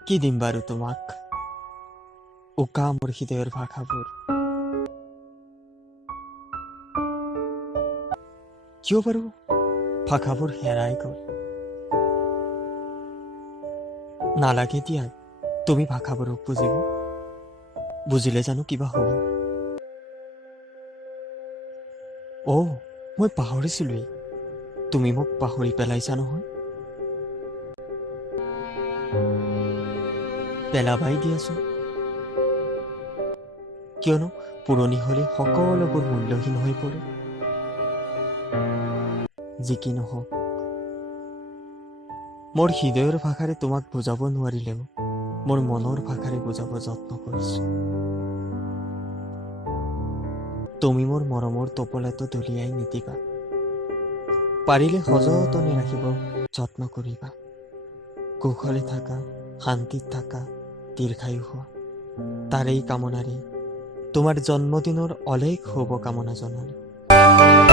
কি দিম বাৰু তোমাক উকা মোৰ হৃদয়ৰ ভাষাবোৰ কিয় বাৰু ভাষাবোৰ হেৰাই গ'ল নালাগে দিয়া তুমি ভাষাবোৰক বুজিব বুজিলে জানো কিবা হ'ব মই পাহৰিছিলোৱেই তুমি মোক পাহৰি পেলাইছা নহয় পেলাবাই দিয়াচোন কিয়নো পুৰণি হলে সকলোবোৰ মূল্যহীন হৈ পৰে যি কি নহওক মোৰ হৃদয়ৰ ভাষাৰে তোমাক বুজাব নোৱাৰিলেও মোৰ মনৰ ভাষাৰে বুজাব যত্ন কৰিছো তুমি মোৰ মৰমৰ টোপোলাটো দলিয়াই নিদিবা পাৰিলে সযতনে ৰাখিব যত্ন কৰিবা কুশলে থাকা শান্তিত থাকা দীৰ্ঘায়ু হোৱা তাৰেই কামনাৰে তোমাৰ জন্মদিনৰ অলেখ শুভকামনা জনালো